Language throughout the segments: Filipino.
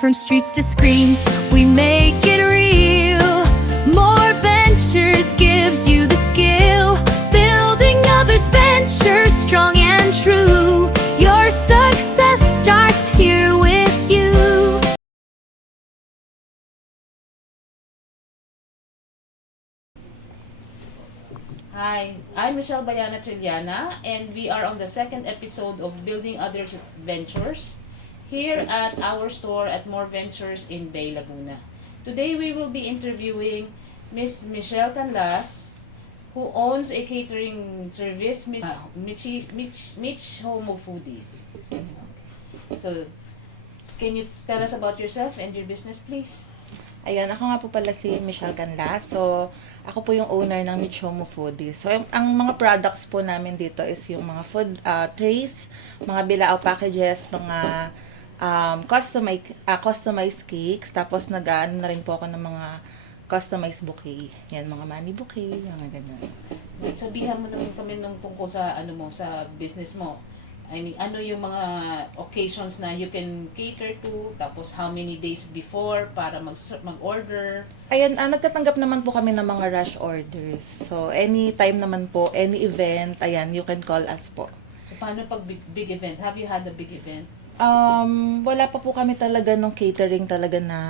From streets to screens, we make it real. More Ventures gives you the skill. Building others' ventures strong and true. Your success starts here with you. Hi, I'm Michelle Bayana Trillana, and we are on the second episode of Building Others Ventures here at our store at More Ventures in Bay, Laguna. Today we will be interviewing Miss Michelle Canlas, who owns a catering service, Mitch Homo Foodies. So, can you tell us about yourself and your business, please? Ayan, ako nga po pala si Michelle Canla. So, ako po yung owner ng Michomo Foodies. So, ang mga products po namin dito is yung mga food trays, mga bilao packages, mga customized cakes. Tapos, nag-ano na rin po ako ng mga customized bouquet. Yan, mga money bouquet, mga ganun. Sabihan mo naman kami ng tungkol sa sa business mo. I mean, ano yung mga occasions na you can cater to, tapos how many days before para mag-order. Ayan, nagtatanggap naman po kami ng mga rush orders. So, anytime naman po, any event, ayan, you can call us po. So, paano pag big event? Have you had a big event? Wala pa po kami talaga nung catering talaga na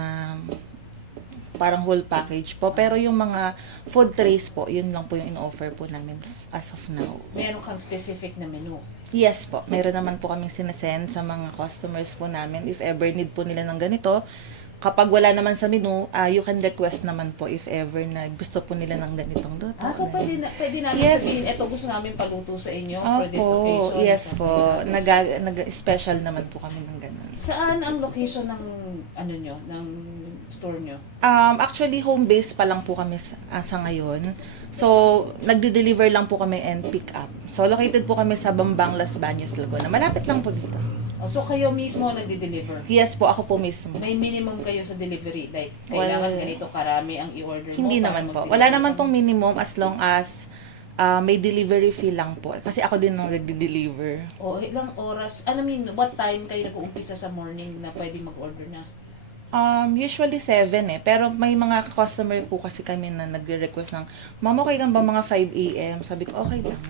parang whole package po. Pero yung mga food trays po, yun lang po yung in-offer po namin as of now. Meron kang specific na menu? Yes po. Meron naman po kaming sinesend sa mga customers po namin. If ever need po nila ng ganito, kapag wala naman sa menu, you can request naman po if ever na gusto po nila ng ganitong luto. So pwede namin Yes. sabihin, eto gusto namin paluto sa inyo for this occasion. Yes po. Nag-special naman po kami ng ganun. Saan ang location ng ng store nyo? Actually, home base pa lang po kami sa ngayon. So, nagde-deliver lang po kami and pick up. So, located po kami sa Bambang, Las Bañas, Laguna. Malapit lang po dito. So kayo mismo nagde-deliver? Yes po, ako po mismo. May minimum kayo sa delivery? Like, kailangan ganito karami ang i-order mo? Hindi naman po. Wala naman pong minimum as long as may delivery fee lang po. Kasi ako din nang nagde-deliver. Ilang oras? What time kayo nag-uumpisa sa morning na pwede mag-order na? Usually 7 Pero may mga customer po kasi kami na nagre-request ng, Ma'am, okay lang ba mga 5 a.m.? Sabi ko, okay lang.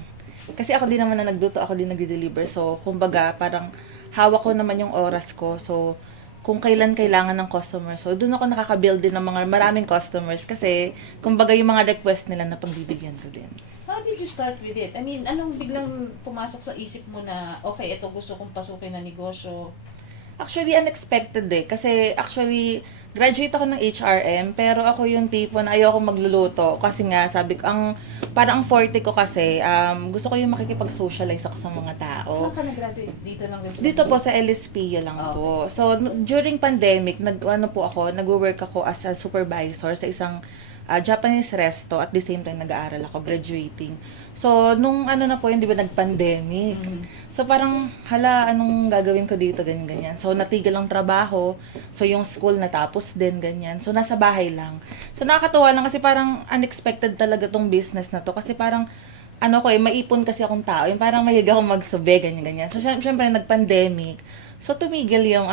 Kasi ako din naman na nagluto, ako din nagde-deliver. So, kumbaga, parang hawak ko naman yung oras ko. So, kung kailan kailangan ng customer. So, doon ako nakaka-build din ng mga maraming customers kasi, kumbaga, yung mga request nila na pagbibigyan ko din. How did you start with it? I mean, anong biglang pumasok sa isip mo na, okay, ito gusto kong pasukin na negosyo? Actually, unexpected Kasi actually, graduate ako ng HRM, pero ako yung tipo na ayoko magluluto. Kasi nga, sabi ko, parang ang forte ko kasi, gusto ko yung makikipag-socialize ako sa mga tao. Saan ka nag-graduate? Dito lang? Dito po sa LSP lang po. So, during pandemic, nag-work ako as a supervisor sa isang Japanese resto. At the same time, nag-aaral ako, graduating. So, nung di ba, nag-pandemic. So, parang, anong gagawin ko dito, ganyan. So, natigil ang trabaho. So, yung school natapos din, ganyan. So, nasa bahay lang. So, nakakatuwa lang kasi parang unexpected talaga tong business na to. Kasi parang, maipon kasi akong tao. Yung parang mahilig akong magsabi, ganyan. So, syempre, nag-pandemic. So, tumigil yung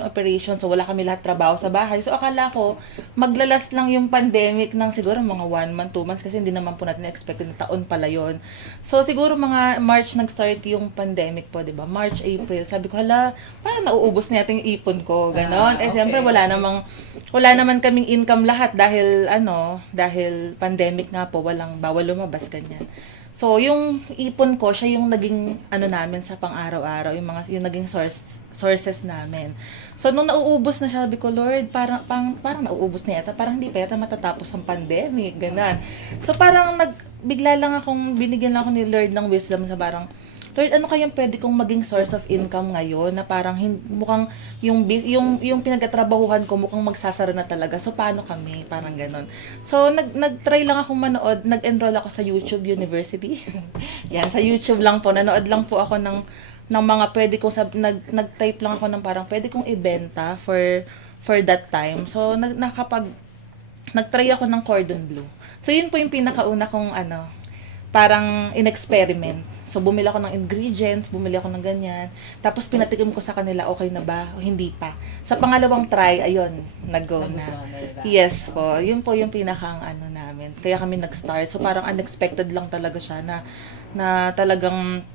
operation. So, wala kami lahat trabaho sa bahay. So, akala ko, maglalas lang yung pandemic ng siguro mga 1 month, 2 months kasi hindi naman po natin expected na taon pala yon. So, siguro mga March nag-start yung pandemic po, di ba? March, April. Sabi ko, parang nauubos na yata yung ipon ko. Ganon. Okay. Siyempre, wala naman kaming income lahat dahil pandemic nga po, bawal lumabas, ganyan. So, yung ipon ko, siya yung naging namin sa pang-araw-araw, yung naging sources namin. So, nung nauubos na siya, sabi ko, Lord, parang nauubos na yata, parang hindi pa yata matatapos ang pandemic, ganun. So, parang binigyan lang ako ni Lord ng wisdom sa parang, Lord, ano kayang pwede kong maging source of income ngayon na parang mukhang yung pinagtatrabahuhan ko mukhang magsasara na talaga. So, paano kami? Parang ganon. So, nag-try lang akong manood. Nag-enroll ako sa YouTube University. Yan, sa YouTube lang po. Nanood lang po ako ng mga pwede kong, nag-type lang ako ng parang pwede kong ibenta for that time. So, nag-try ako ng cordon bleu. So, yun po yung pinakauna kong parang in-experiment. So, bumili ako ng ingredients, bumili ako ng ganyan. Tapos, pinatikim ko sa kanila, okay na ba? O hindi pa. Sa pangalawang try, ayun, nag-go na. Nagustuhan na nila. Yes po. Yun po yung pinakang ano namin. Kaya kami nag-start. So, parang unexpected lang talaga siya na talagang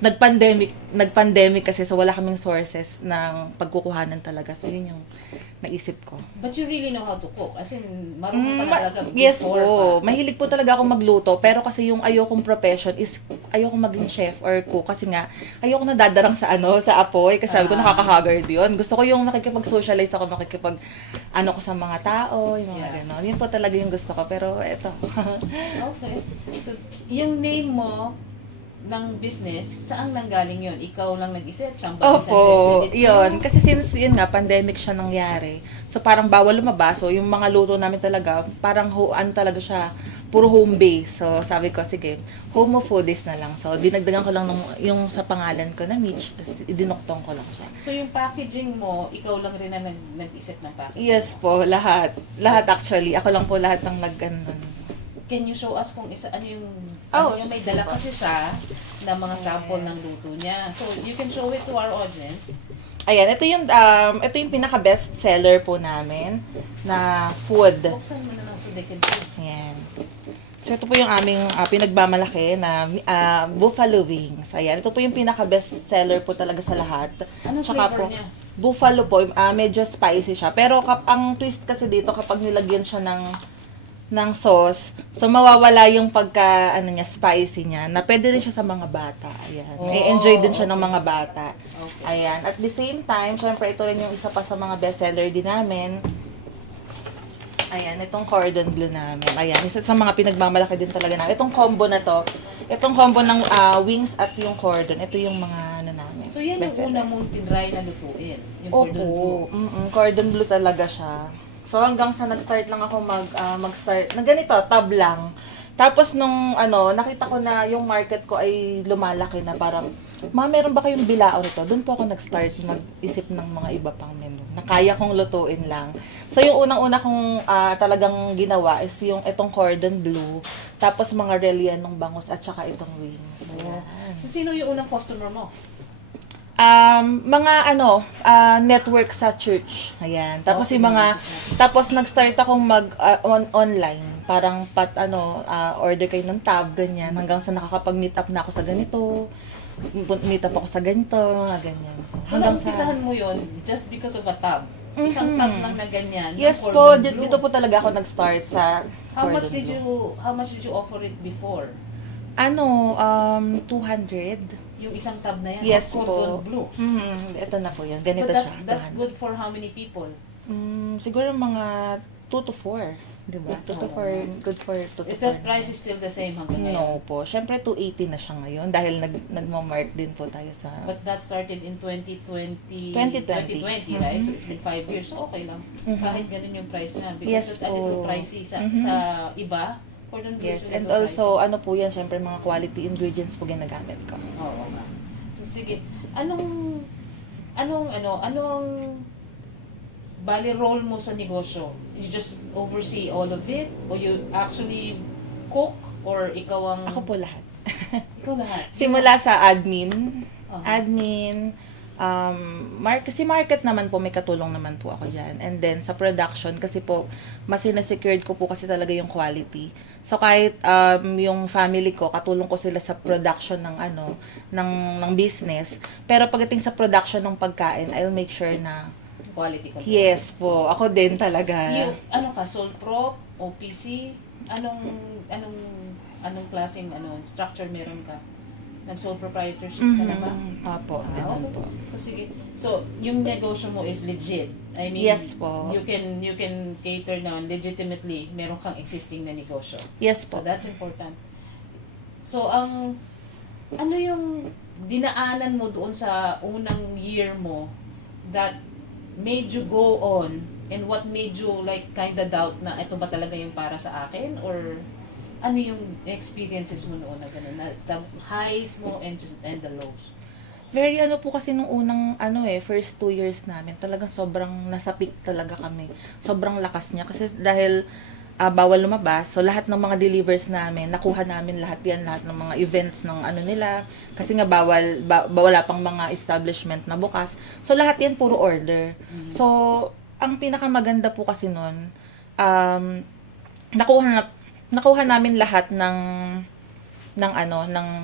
nag-pandemic kasi so wala kaming sources ng pagkukuhanan talaga. So, yun yung naisip ko. But you really know how to cook. As in, marunong ka na talaga Yes before po. pa. Mahilig po talaga akong magluto. Pero kasi yung ayokong profession is ayokong maging chef or cook. Kasi nga, ayoko na dadarang sa sa apoy. Kasi sabi ko nakaka-haggard yun. Gusto ko yung nakikipag-socialize ako, ko sa mga tao, yung mga gano'n. Yun po talaga yung gusto ko. Pero eto. Okay. So, yung name mo ng business, saan nanggaling yun? Ikaw lang nag-isip? Somebody Opo, suggested it to yun. you? Kasi since yun nga, pandemic siya nangyari. So parang bawal lumabas. So yung mga luto namin talaga, parang talaga siya, puro home base. So sabi ko, sige, home of foodies na lang. So dinagdagan ko lang yung sa pangalan ko na Mitch, tapos idinuktong ko lang siya. So yung packaging mo, ikaw lang rin na nag-isip ng packaging? Yes po, lahat. Lahat actually. Ako lang po lahat ng Can you show us kung ano yung Oh, yung may dala kasi siya na mga sample ng luto niya. So you can show it to our audience. Ayan, ito yung pinaka-best seller po namin na food. Buksan mo na lang so they can see. Ayan. So, ito po yung aming pinagmamalaki na buffalo wings. Ayan, ito po yung pinaka-best seller po talaga sa lahat. Anong Tsaka flavor po, niya? buffalo po, medyo spicy siya. Pero ang twist kasi dito kapag nilagyan siya ng sauce, so mawawala yung spicy niya, na pwede rin siya sa mga bata. Ayan. I-enjoy din siya ng mga bata. Okay. Ayan. At the same time, syempre ito rin yung isa pa sa mga bestseller din namin. Ayan, itong cordon bleu namin. Ayan, isa sa mga pinagmamalaki din talaga namin. Itong combo na to, itong combo ng wings at yung cordon, ito yung mga namin. So yan yung bestseller. una mong tinry na lutuin? Yung cordon bleu? Opo. Cordon bleu talaga siya. So hanggang sa nag-start lang ako mag-start, na ganito, tab lang. Tapos nung nakita ko na yung market ko ay lumalaki na parang, meron ba kayong bilao nito? Doon po ako nag-start mag-isip ng mga iba pang menu na kaya kong lutuin lang. So yung unang-una kong talagang ginawa is yung itong cordon bleu, tapos mga rellenong bangus at saka itong wings. Ayan. So sino yung unang customer mo? Mga network sa church. Ayan. Tapos Okay, yung mga business. tapos nag-start akong online, parang order kayo ng tab ganyan hanggang sa nakakapag-meet up na ako sa ganito. Meet up ako sa ganito, mga ganyan. So naumpisahan mo yun just because of a tab? Isang tab lang na ganyan? Yes ng po, cordon bleu. dito po talaga ako nag-start sa How much cordon did bleu. you offer it before? 200. Yung isang tab na yan? Yes of po. cordon bleu. Ito na po yan. Ganito But siya. that's good for how many people? Siguro mga 2 to 4. Diba? 2 to 4. Good for 2 to 4. If that price is still the same hanggang ngayon? No po. Siyempre, 280 na siya ngayon dahil nagmamark din po tayo sa... But that started in 2020, 2020. right? So it's been 5 years. So okay lang. Kahit ganun yung price na. Because Yes that's a little po. pricey sa iba. Cordon bleu Yes, is a and little also, po yan, siyempre, mga quality ingredients po ginagamit ko. pricey. Oo nga. So sige. Anong bali role mo sa negosyo? You just oversee all of it? Or you actually cook? Or ikaw ang... Ako po lahat. Ikaw lahat? Simula sa admin, Uh-huh. kasi market naman po, may katulong naman po ako dyan. And then, sa production, kasi po, mas sinasecured ko po kasi talaga yung quality. So, kahit yung family ko, katulong ko sila sa production ng business. Pero pagdating sa production ng pagkain, I'll make sure na, Quality control. yes po, ako din talaga. You, ka, sole prop, OPC, anong klaseng structure meron ka? Nag-sole proprietorship ka na ba? Opo, ganun Okay. po. So sige. So, yung negosyo mo is legit. I mean, Yes po. You can cater na legitimately, meron kang existing na negosyo. Yes So po. that's important. So ano yung dinaanan mo doon sa unang year mo that made you go on, and what made you like kinda doubt na ito ba talaga yung para sa akin, or ano yung experiences mo noon na gano'n, na the highs mo and the lows? Very po kasi nung unang first 2 years namin, talagang sobrang nasa peak talaga kami. Sobrang lakas niya kasi dahil bawal lumabas. So, lahat ng mga delivers namin, nakuha namin lahat yan, lahat ng mga events ng ano nila. Kasi nga, wala pang mga establishment na bukas. So, lahat yan puro order. So, ang pinakamaganda po kasi nun, nakuha namin lahat ng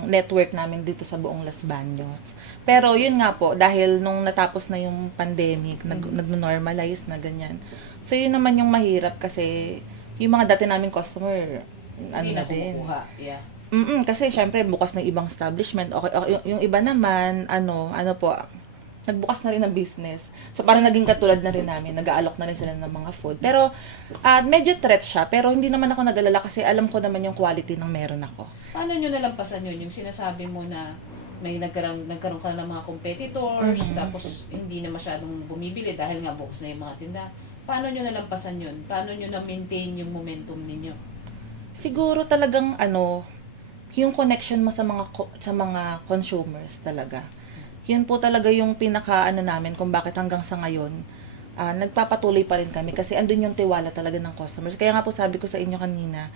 network namin dito sa buong Las Baños. Pero yun nga po, dahil nung natapos na yung pandemic, nag-normalize na ganyan. So yun naman yung mahirap kasi yung mga dati naming customer, Hindi na kumukuha. Yeah. kasi syempre bukas na ibang establishment. Okay, yung iba naman, ano po, nagbukas na rin ng business. So parang naging katulad na rin namin, nag-aalok na rin sila ng mga food. Pero medyo threat siya, pero hindi naman ako nag-alala kasi alam ko naman yung quality ng meron ako. Paano nyo nalampasan yun? Yung sinasabi mo na may nagkaroon ka na ng mga competitors, tapos hindi na masyadong bumibili dahil nga bukas na yung mga tinda. Paano nyo nalampasan yun? Paano nyo na-maintain yung momentum ninyo? Siguro talagang yung connection mo sa mga consumers talaga. Yun po talaga yung pinaka namin kung bakit hanggang sa ngayon nagpapatuloy pa rin kami kasi andun yung tiwala talaga ng customers. Kaya nga po sabi ko sa inyo kanina,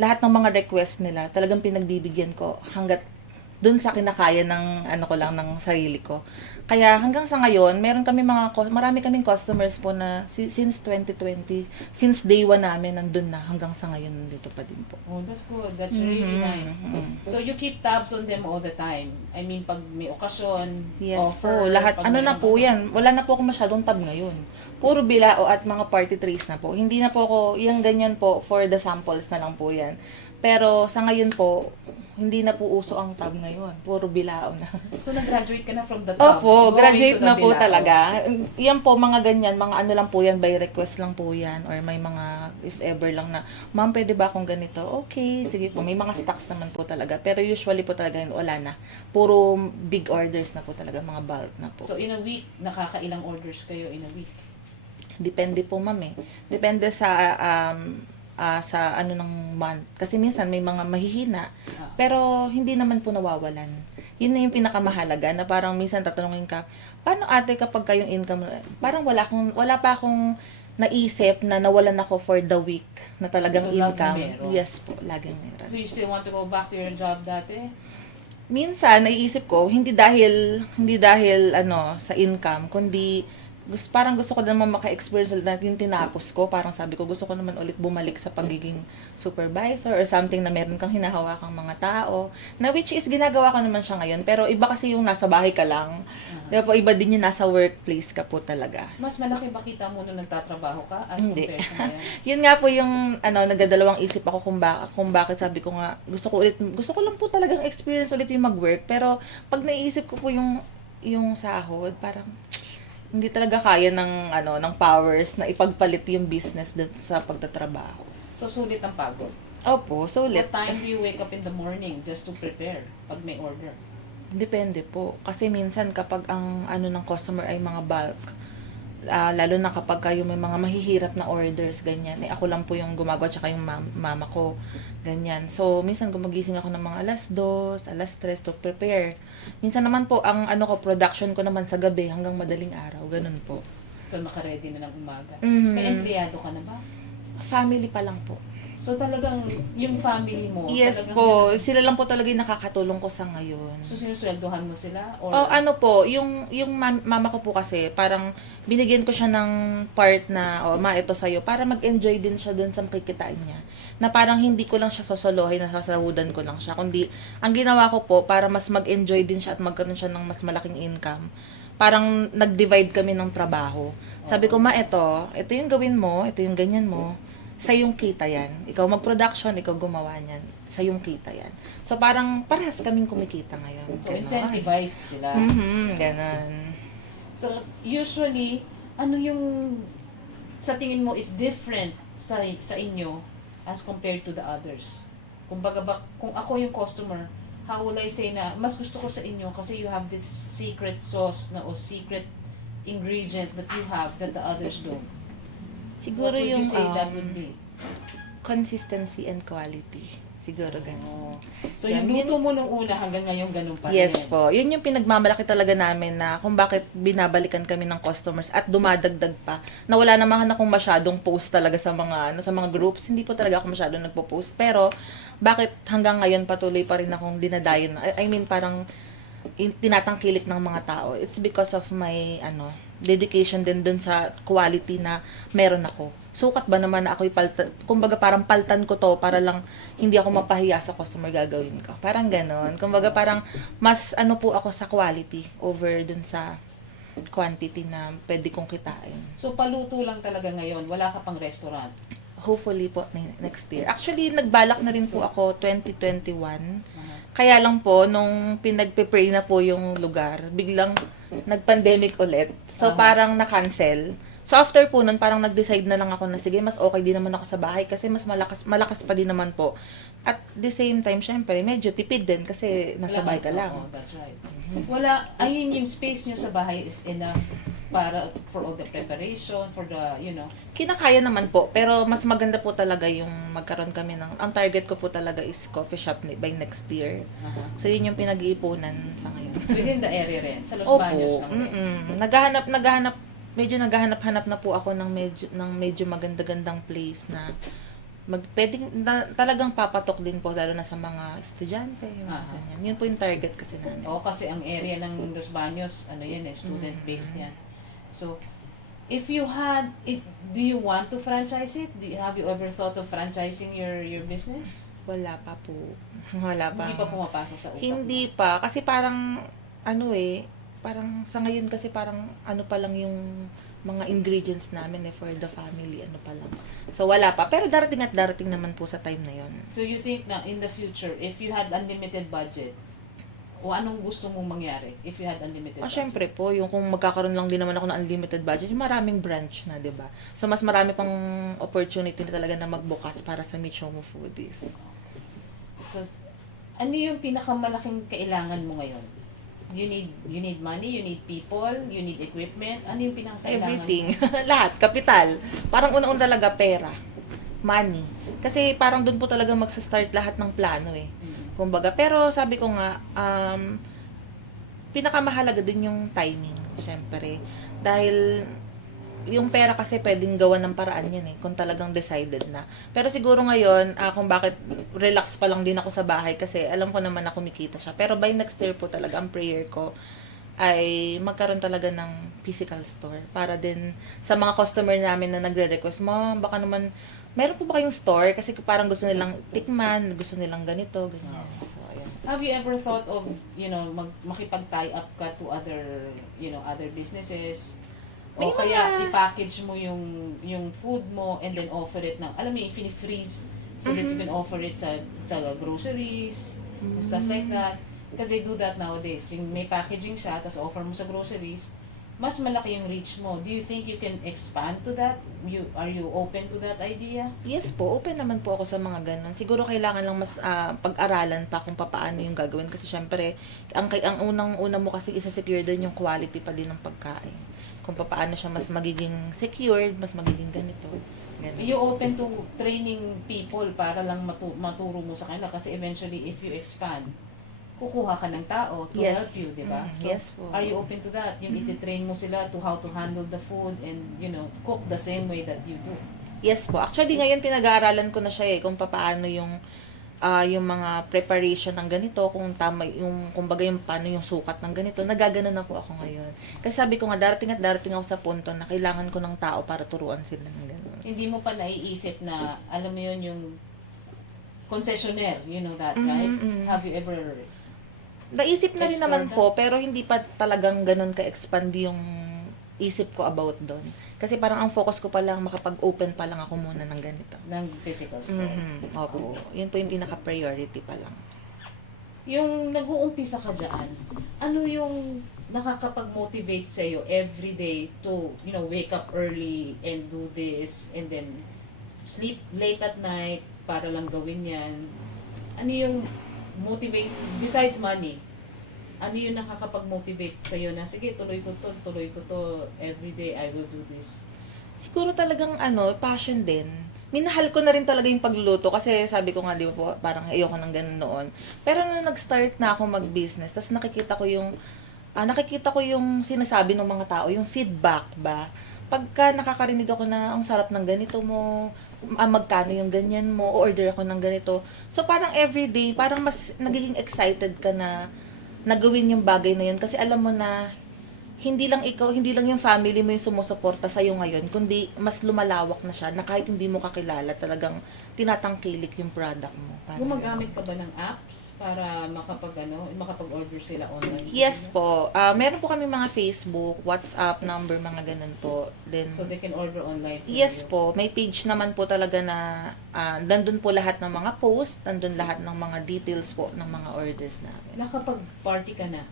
lahat ng mga request nila talagang pinagbibigyan ko hanggat dun sa kinakaya ng ng sarili ko. Kaya hanggang sa ngayon, marami kaming customers po na since 2020, since day 1 namin nandun na hanggang sa ngayon nandito pa din po. Oh, that's good. That's really nice. So you keep tabs on them all the time. I mean, pag may okasyon, Yes offer, po, lahat pag may na po yan. Wala na po ako masyadong tab ngayon. Puro bilao at mga party trays na po. Hindi na po ako, yung ganyan po, for the samples na lang po yan. Pero sa ngayon po, hindi na po uso ang tab ngayon. Puro bilao na. So nag-graduate ka na from the tab? Opo, going graduate to the na po bilao. talaga. Yan po, mga ganyan, mga lang po yan, by request lang po yan. Or may mga, if ever lang na, ma'am, pwede ba akong ganito? Okay, sige po. May mga stocks naman po talaga. Pero usually po talaga, wala na. Puro big orders na po talaga, mga bulk na po. So in a week, nakakailang orders kayo in a week? Depende po, ma'am eh. Depende sa ng month. Kasi minsan may mga mahihina. Pero hindi naman po nawawalan. Yun na yung pinakamahalaga na parang minsan tatanungin ka, paano ate kapag kayong income, parang wala pa akong naisip na nawalan ako for the week na talagang So, laging income. meron? Yes po, laging meron. So you still want to go back to your job dati? Minsan naiisip ko hindi dahil sa income kundi parang gusto ko naman maka-experience ulit natin yung tinapos ko. Parang sabi ko, gusto ko naman ulit bumalik sa pagiging supervisor or something na meron kang hinahawakang mga tao. Na which is, ginagawa ko naman siya ngayon. Pero iba kasi yung nasa bahay ka lang. Diba po, iba din yung nasa workplace ka po talaga. Mas malaki ba kita mo nung nagtatrabaho ka as Hindi. compared sa ngayon? Yun nga po yung, nagdadalawang isip ako kung bakit sabi ko nga, gusto ko lang po talagang experience ulit yung mag-work. Pero, pag naiisip ko po yung sahod, parang, hindi talaga kaya ng powers na ipagpalit yung business sa pagtatrabaho. So sulit ang pagod. Opo, sulit. What time do you wake up in the morning just to prepare pag may order? Depende po. Kasi minsan kapag ang ng customer ay mga bulk, lalo na kapag kayo may mga mahihirap na orders, ganyan. Ako lang po yung gumagawa, tsaka yung mama ko, ganyan. So, minsan gumagising ako ng mga alas 2, alas 3 to prepare. Minsan naman po, ang production ko naman sa gabi hanggang madaling araw, ganun po. So, naka-ready na ng umaga. Mhm. May empleyado ka na ba? Family pa lang po. So, talagang yung family mo? Yes talagang, po, sila lang po talaga yung nakakatulong ko sa ngayon. So, sinusweldohan mo sila? Or Yung mama ko po kasi, parang binigyan ko siya ng part na, ito sa'yo, para mag-enjoy din siya dun sa makikitain niya. Na parang hindi ko lang siya sosolohin, na sasahudan ko lang siya. Kundi, ang ginawa ko po, para mas mag-enjoy din siya at magkaroon siya ng mas malaking income, parang nag-divide kami ng trabaho. Sabi ko, ito yung gawin mo, ito yung ganyan mo, sa yung kita yan. Ikaw mag-production, ikaw gumawa niyan. Sa yung kita yan. So, parang parehas kaming kumikita ngayon. So, incentivized sila. Ganon. So, usually, ano yung sa tingin mo is different sa inyo as compared to the others? Kung ako yung customer, how will I say na mas gusto ko sa inyo kasi you have this secret sauce na o secret ingredient that you have that the others don't? Siguro What would yung you say that would be? consistency and quality. Siguro ganun. So yung luto mo nung una hanggang ngayon ganun pa rin. Yes po. Yun yung pinagmamalaki talaga namin na kung bakit binabalikan kami ng customers at dumadagdag pa. Na wala naman akong masyadong post talaga sa mga sa mga groups. Hindi po talaga ako masyadong nagpo-post. Pero bakit hanggang ngayon patuloy pa rin akong dinadayon? I mean parang tinatangkilik ng mga tao. It's because of my dedication din dun sa quality na meron ako. Sukat ba naman na ako'y paltan, kumbaga parang paltan ko to para lang hindi ako mapahiya sa customer gagawin ko. Parang ganon. Kumbaga parang mas po ako sa quality over dun sa quantity na pwede kong kitain. So paluto lang talaga ngayon, wala ka pang restaurant. Hopefully po next year. Actually, nagbalak na rin po ako 2021. Kaya lang po, nung pinag-prepare na po yung lugar, biglang nag-pandemic ulit. So, parang na-cancel. So, after po nun, parang nag-decide na lang ako na, sige, mas okay din naman ako sa bahay kasi mas malakas pa din naman po. At the same time, syempre, medyo tipid din kasi nasa bahay ka lang. Oh, that's right. Wala, ayun yung space nyo sa bahay is enough para for all the preparation, for the, Kinakaya naman po, pero mas maganda po talaga yung magkaroon kami ang target ko po talaga is coffee shop by next year. So, yun yung pinag-iipunan sa ngayon. Within the area rin, sa Los Opo. Baños lang rin. Naghahanap na po ako ng medyo maganda-gandang place na talagang papatok din po lalo na sa mga estudyante, ganyan. Yun po yung target kasi namin. Oo, kasi ang area ng Los Baños, student-based yan. So, if you had it, do you want to franchise it? Have you ever thought of franchising your business? Wala pa po. Wala pa. Hindi pa pumapasok sa utak Hindi pa kasi parang parang sa ngayon kasi parang pa lang yung mga ingredients namin for the family, pa lang. So, wala pa. Pero darating at darating naman po sa time na yon. So, you think na in the future, if you had unlimited budget, o anong gusto mong mangyari if you had unlimited budget? Syempre po, yung kung magkakaroon lang din naman ako ng unlimited budget, maraming branch na, di ba? So, mas marami pang opportunity na talaga na magbukas para sa Michomo Foodies. So, ano yung pinakamalaking kailangan mo ngayon? You need money, you need people, you need equipment. Ano yung pinakakailangan? Everything. Lahat. Kapital. Parang una-una talaga pera. Money. Kasi parang doon po talaga magsa-start lahat ng plano Kumbaga. Pero sabi ko nga, pinakamahalaga din yung timing. Syempre. Dahil yung pera kasi pwedeng gawa ng paraan yan kung talagang decided na. Pero siguro ngayon, kung bakit relax pa lang din ako sa bahay kasi alam ko naman na kumikita siya. Pero by next year po talaga, ang prayer ko ay magkaroon talaga ng physical store para din sa mga customer namin na nagre-request mo, baka naman, meron po ba kayong store? Kasi parang gusto nilang tikman, gusto nilang ganito, ganyan. So, ayan. Have you ever thought of, makipag-tie up ka to other businesses? O kaya i-package mo yung food mo and then offer it alam mo yung freeze so that you can offer it sa groceries and stuff like that. Kasi do that nowadays. Yung may packaging siya, tapos offer mo sa groceries, mas malaki yung reach mo. Do you think you can expand to that? Are you open to that idea? Yes po, open naman po ako sa mga ganun. Siguro kailangan lang mas pag-aralan pa kung paano yung gagawin. Kasi syempre, ang unang-una mo kasi isa-secure doon yung quality pa din ng pagkain. Kung paano siya mas magiging secured, mas magiging ganito. Ganun. You open to training people para lang maturo mo sa kanila kasi eventually if you expand, kukuha ka ng tao to help you, di ba? So, yes po. are you open to that? Yung iti-train mo sila to how to handle the food and, cook the same way that you do. Yes po. Actually, ngayon pinag-aaralan ko na siya kung paano yung mga preparation ng ganito, kung tama yung kumbaga yung paano yung sukat ng ganito, nagagana na po ako ngayon. Kasi sabi ko nga darating ako sa punto na kailangan ko ng tao para turuan sila ng ganun. Hindi mo pa naiisip na alam mo yun yung concessionaire, you know that, right? Have you ever naisip na rin naman po, pero hindi pa talagang ganun ka-expand yung isip ko about doon. Kasi parang ang focus ko pa lang, makapag-open pa lang ako muna ng ganito. Ng physical store. Opo. Yun po yung pinaka-priority pa lang. Yung nag-uumpisa ka dyan, ano yung nakakapag-motivate sa'yo every day to, wake up early and do this and then sleep late at night para lang gawin yan? Ano yung motivate, besides money, ano yung nakakapag-motivate sa'yo na, sige, tuloy ko to, every day I will do this? Siguro talagang passion din. Minahal ko na rin talaga yung pagluluto kasi sabi ko nga, di ba po, parang ayoko ng ganun noon. Pero nung nag-start na ako mag-business, tapos nakikita ko yung sinasabi ng mga tao, yung feedback ba. Pagka nakakarinig ako na ang sarap ng ganito mo, magkano yung ganyan mo, order ako ng ganito. So parang everyday, parang mas nagiging excited ka na nagawin yung bagay na yun kasi alam mo na hindi lang ikaw, hindi lang yung family mo yung sumusuporta sa iyo ngayon, kundi mas lumalawak na siya na kahit hindi mo kakilala, talagang tinatangkilik yung product mo. Parang Gumagamit ka ba ng apps para makapag-order sila online? yes po. Meron po kami mga Facebook, WhatsApp number, mga ganun po. Then, So they can order online? from yes you? po. May page naman po talaga na nandun po lahat ng mga post, nandun lahat ng mga details po ng mga orders namin. Nakapag-party ka na?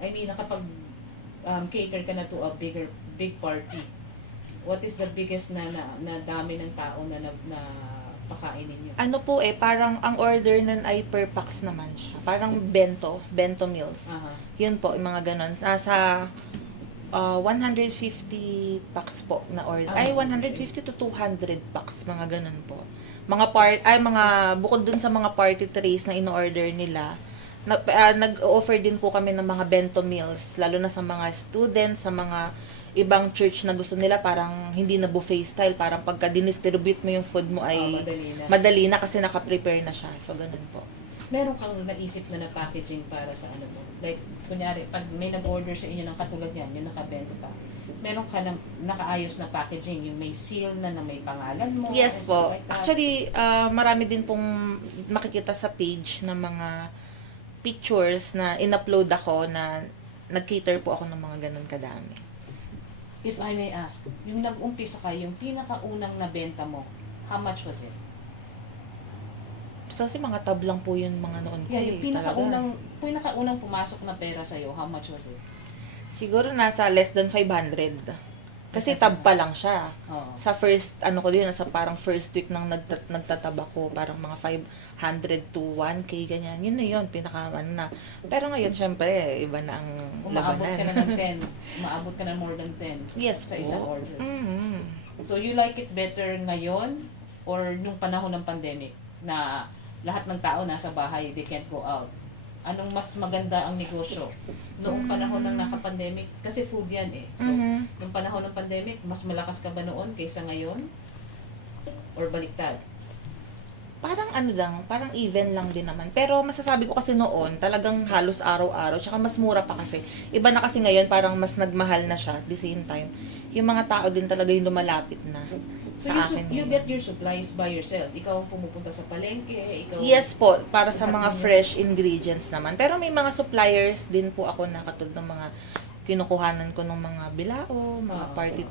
I mean, cater ka na to a big party. What is the biggest na dami ng tao na pakainin niyo? Ano po parang ang order nun ay per packs naman siya. Parang bento meals. Aha. Yun po, yung mga ganon. Nasa 150 packs po na order. Ay, 150 to 200 packs, mga ganon po. Bukod dun sa mga party trays na in-order nila, nag-offer din po kami ng mga bento meals, lalo na sa mga students, sa mga ibang church na gusto nila parang hindi na buffet style, parang pagka dinistribute mo yung food mo ay madali na kasi naka-prepare na siya. So, ganun po. Meron kang naisip na packaging para sa ano mo? Like, kunyari, pag may nag-order sa inyo ng katulad yan, yung nakabento pa, meron ka ng nakaayos na packaging, yung may seal na may pangalan mo? Yes and po. stuff like that? Actually, marami din pong makikita sa page na mga pictures na in-upload ako na nag-cater po ako ng mga ganun kadami. If I may ask, yung nag-umpisa ka, yung pinakaunang nabenta mo, how much was it? So, kasi mga tab lang po yun mga noon ko. Yeah, yung talaga. pinakaunang pumasok na pera sa'yo, how much was it? Siguro nasa less than 500. Kasi tab pa lang siya. Oo. Sa first, ko din, sa parang first week nang nagtataba ko, parang mga 500 to 1K, ganyan. Yun na yun, na. Pero ngayon, syempre, iba na ang Umaabot labanan. ka na ng 10. Umaabot ka na more than 10 Yes sa po. isang order. Mm-hmm. So, you like it better ngayon or nung panahon ng pandemic na lahat ng tao nasa bahay, they can't go out? Anong mas maganda ang negosyo? Noong panahon ng naka-pandemic, kasi food yan eh. So, nung panahon ng pandemic, mas malakas ka ba noon kaysa ngayon? Or baliktad? Parang parang even lang din naman. Pero masasabi ko kasi noon, talagang halos araw-araw, tsaka mas mura pa kasi. Iba na kasi ngayon, parang mas nagmahal na siya at the same time. Yung mga tao din talaga yung lumalapit na So, sa akin. you ngayon. get your supplies by yourself? Ikaw ang pumupunta sa palengke? Ikaw Yes po, para sa Lahat mga ng- fresh ingredients naman. Pero may mga suppliers din po ako na katulad ng mga kinukuhanan ko ng mga bilao, mga party,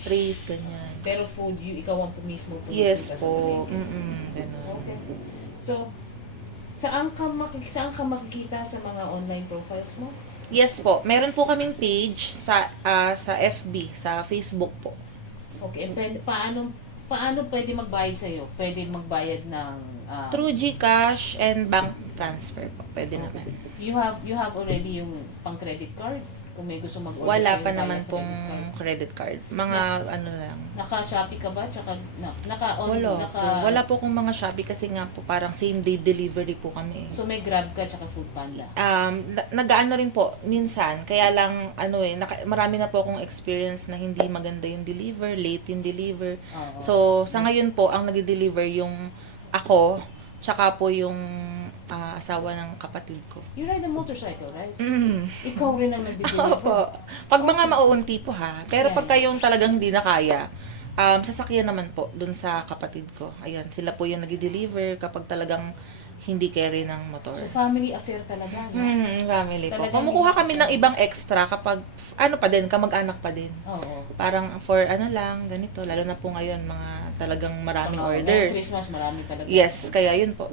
trays, ganyan. Pero food, ikaw ang mismo pumupunta Yes sa po. palengke? Ganun. Okay. So, saan ka makikita sa mga online profiles mo? Yes po, meron po kaming page sa FB, sa Facebook po. Okay, and paano pwede magbayad sa'yo? Pwede magbayad ng Through GCash and bank transfer po, pwede naman. you have already yung pang credit card? Kung may gusto mag-order Wala sa'yo, pa bayad naman ng pong credit card. credit card. Mga lang. Naka-Shopee ka ba? Tsaka Wala po. Wala po kung mga Shopee kasi nga po parang same day delivery po kami. So may Grab ka tsaka Foodpanda. Nag-aano rin po minsan, kaya lang marami na po akong experience na hindi maganda yung deliver, late yung deliver. Oo. So sa ngayon po ang nagde-deliver yung ako, tsaka po yung asawa ng kapatid ko. You ride a motorcycle, right? Mm. Ikaw rin ang nagdi-deliver. Opo. Pag mga mauunti po ha. Pero Yeah. pagka yung talagang hindi na kaya, sasakyan naman po dun sa kapatid ko. Ayan, sila po yung nag-deliver kapag talagang hindi carry ng motor. So family affair talaga, no? Family po. Talagang Kumukuha hindi kami siya- ng ibang extra kapag, kamag-anak pa din. Oo. Parang for ganito. Lalo na po ngayon, mga talagang maraming Oo, orders. ngayong Christmas, marami talaga. Yes, kaya yun po.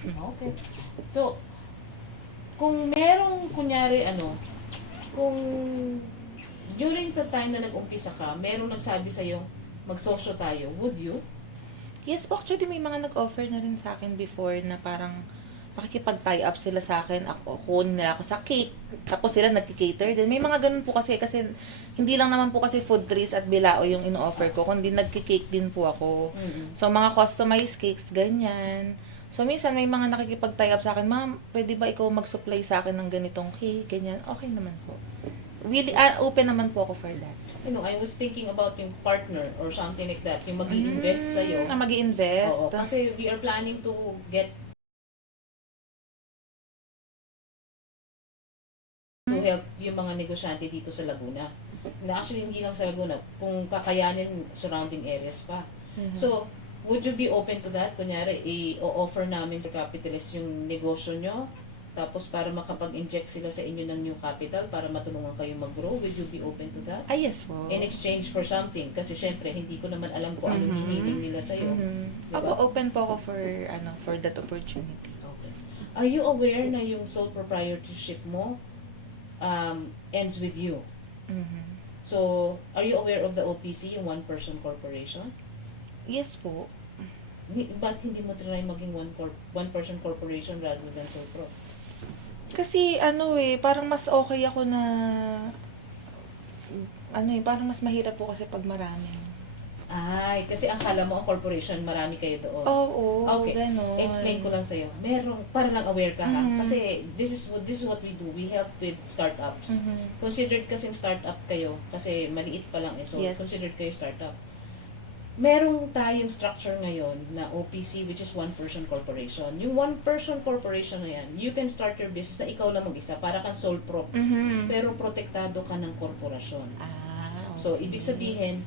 Okay. So, kung merong, kunyari, kung during the time na nag-umpisa ka, merong nagsabi sa'yo, magsosyo tayo, would you? Yes po, actually may mga nag-offer na rin sa akin before na parang makikipag-tie up sila sa akin, kunin nila ako sa cake, tapos sila nagki-cater din. May mga ganun po kasi hindi lang naman po kasi food trees at bilao yung ino-offer ko, kundi nagki-cake din po ako. So, mga customized cakes, ganyan. So, minsan may mga nakikipag-tie up sa akin, ma'am, pwede ba ikaw mag-supply sa akin ng ganitong cake, ganyan. Okay naman po. Really, open naman po ako for that. I was thinking about yung partner or something like that, yung mag-i-invest sa'yo. Mag-i-invest. Oo, kasi we are planning to get to help yung mga negosyante dito sa Laguna. Na actually, hindi lang sa Laguna, kung kakayanin surrounding areas pa. So, would you be open to that? Kunyari, i-offer namin sa capitalist yung negosyo nyo, tapos para makapag-inject sila sa inyo ng new capital para matulungan kayo mag-grow, would you be open to that? Yes po. In exchange for something, kasi syempre hindi ko naman alam kung anong hinihiling nila sa'yo. Diba? Open po ako for that opportunity. Okay. Are you aware na yung sole proprietorship mo ends with you? So, are you aware of the OPC, yung one-person corporation? Yes po. Ba't hindi mo try maging one-person corporation rather than sole pro? Kasi parang mas okay ako na parang mas mahirap po kasi pag marami. Ay, kasi ang kala mo ang corporation, marami kayo doon. Oo, Okay, ganon. explain ko lang sa'yo. Para lang aware ka ha. Kasi this is what we do. We help with startups. Considered kasing startup kayo, kasi maliit pa lang so Yes. considered kayo startup. Merong tayong structure ngayon na OPC, which is one-person corporation. Yung one-person corporation na yan, you can start your business na ikaw lang mag-isa, para kang sole prop. Pero protektado ka ng korporasyon. Okay. So, ibig sabihin,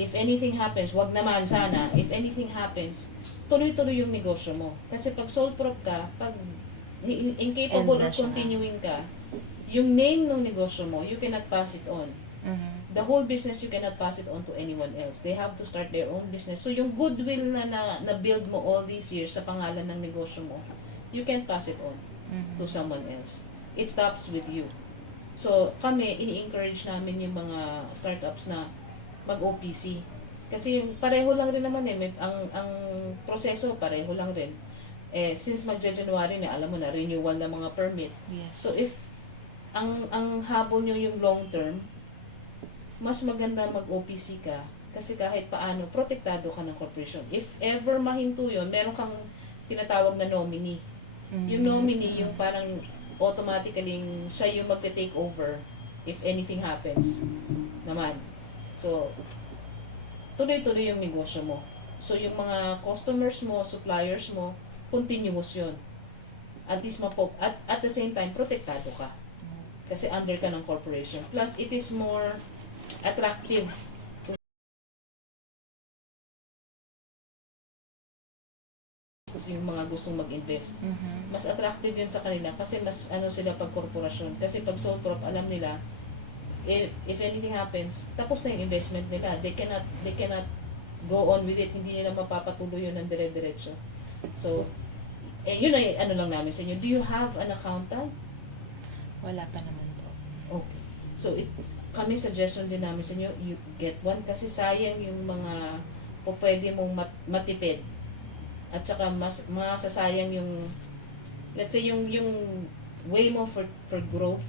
if anything happens, wag naman sana, if anything happens, tuloy-tuloy yung negosyo mo. Kasi pag sole prop ka, pag incapable End na of siya. continuing ka, yung name ng negosyo mo, you cannot pass it on. The whole business, you cannot pass it on to anyone else. They have to start their own business. So, yung goodwill na build mo all these years sa pangalan ng negosyo mo, you can't pass it on to someone else. It stops with you. So, kami, ini-encourage namin yung mga startups na mag-OPC. Kasi yung pareho lang rin naman ang proseso pareho lang rin. Since magja-January na, alam mo na, renewal ng mga permit. Yes. So, if ang habol nyo yung long term, mas maganda mag-OPC ka kasi kahit paano, protektado ka ng corporation. If ever mahinto yun, meron kang tinatawag na nominee. Yung nominee, yung parang automatically siya yung magte-take over if anything happens naman. So, tuloy-tuloy yung negosyo mo. So, yung mga customers mo, suppliers mo, continuous yun. At least at the same time, protektado ka. Kasi under ka ng corporation. Plus, it is more attractive to yung mga gustong mag-invest. Mas attractive yun sa kanila kasi mas sila pag korporasyon. Kasi pag sole prop, alam nila, if anything happens, tapos na yung investment nila. They cannot go on with it. Hindi nila mapapatuloy yun ng dire-diretso. So, yun ay lang namin sa inyo. Do you have an accountant? Wala pa naman po. Okay. So, kami suggestion din namin sa inyo, you get one kasi sayang yung mga pwede mong matipid. At saka masasayang yung, let's say, yung way mo for growth,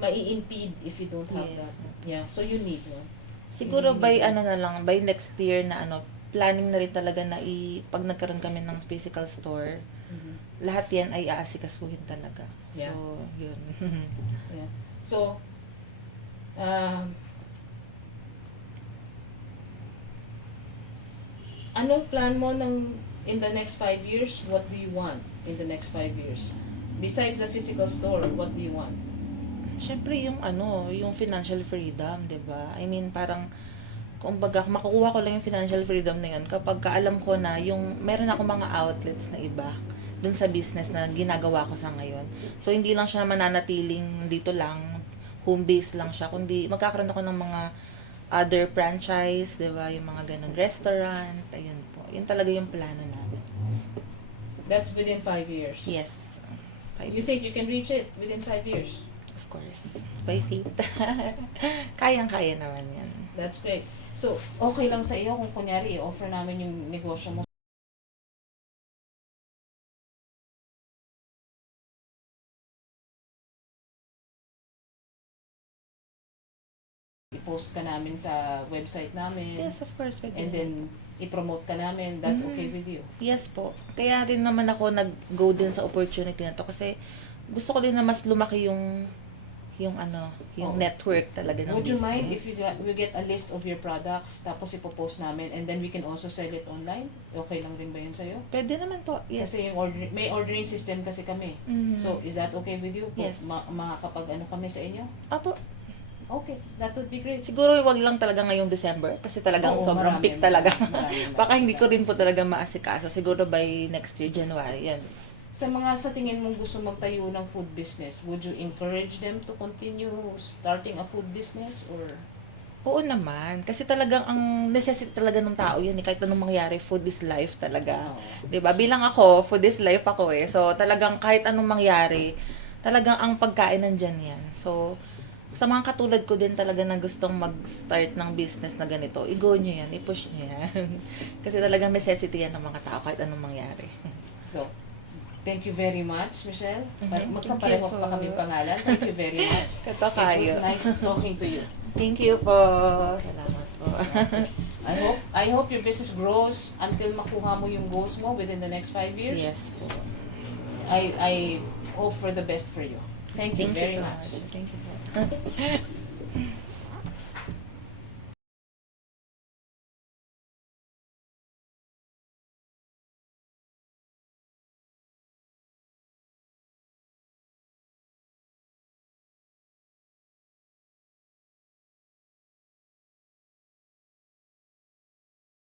mai-impede if you don't have Yes. that. Yeah, so you need one. Siguro by by next year na planning na rin talaga na pag nagkaroon kami ng physical store, lahat yan ay aasikasuhin talaga. Yeah. So, yun. Yeah. So, anong plan mo in the next 5 years? What do you want in the next 5 years? Besides the physical store, what do you want? Siyempre yung financial freedom, 'di ba? I mean, parang kumbaga makukuha ko lang yung financial freedom na yun kapag alam ko na yung meron ako mga outlets na iba dun sa business na ginagawa ko sa ngayon. So, hindi lang siya mananatiling dito lang, home-based lang siya, kundi magkakaroon ako ng mga other franchise, 'di ba? Yung mga ganun, restaurant, ayun po. Yun talaga yung plano namin. That's within 5 years. Yes. 5 You think you years. can reach it within 5 years? Of course. By faith. Kayang-kaya naman yan. That's great. So, okay lang sa iyo kung kunyari i-offer namin yung negosyo mo i-post ka namin sa website namin. Yes, of course. Pwede And naman. then, i-promote ka namin. That's okay with you. Yes po. Kaya rin naman ako nag-go din sa opportunity na to kasi gusto ko din na mas lumaki yung Oo. network talaga ng Would you business. mind if we get a list of your products, tapos ipopost namin, and then we can also sell it online? Okay lang din ba yun sa'yo? Pwede naman po. Yes. Kasi may ordering system kasi kami. Mhm. So, is that okay with you? Yes. Makakapag-ano kami sa inyo? Apo, Okay, that would be great. siguro wag lang talaga ngayong December kasi talagang Oo, sobrang marami, peak talaga. marami. Baka hindi ko rin po talaga maasikaso. Siguro by next year, January, yan. Sa tingin mong gusto magtayo ng food business, would you encourage them to continue starting a food business or Oo naman. Kasi talagang ang necessity talaga ng tao yun. Kahit anong mangyari, food is life talaga. Oo. 'Di ba? Bilang ako, food is life ako eh. So talagang kahit anong mangyari, talagang ang pagkain nandyan yan. So sa mga katulad ko din talaga na gustong mag-start ng business na ganito, i-go nyo yan, i-push nyo yan. Kasi talagang necessity yan ng mga tao kahit anong mangyari. so? Thank you very much, Michelle. Mhm. Magkapareho Thank you pa po. kami pangalan. Thank you very much. Kato It was kayo. nice talking to you. Thank you po. Salamat po. I hope your business grows until makuha mo yung goals mo within the next 5 years. Yes po. I hope for the best for you. Thank you Thank very you so much. much. Thank you po.